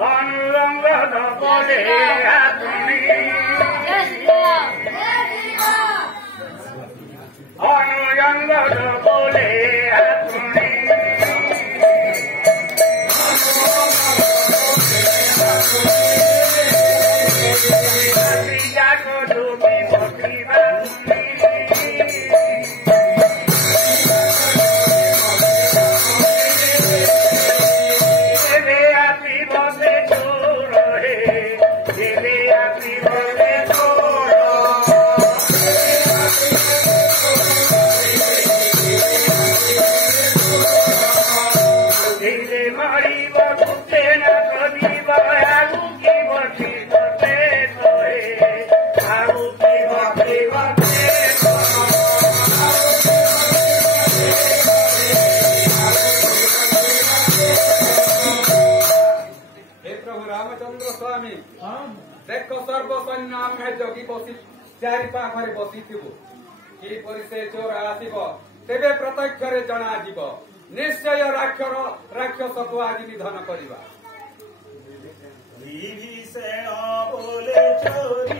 अनुरंग बोले अनुरंग बोले देख सर्वसैन्य आमे जगी बसी चारि पाखरे बसिथिबु किपरि से चोर आसिब तेबे प्रत्यक्ष जना जीव निश्चय राक्षसत्व आदि निधन करिबा विभीषण बोले चोरी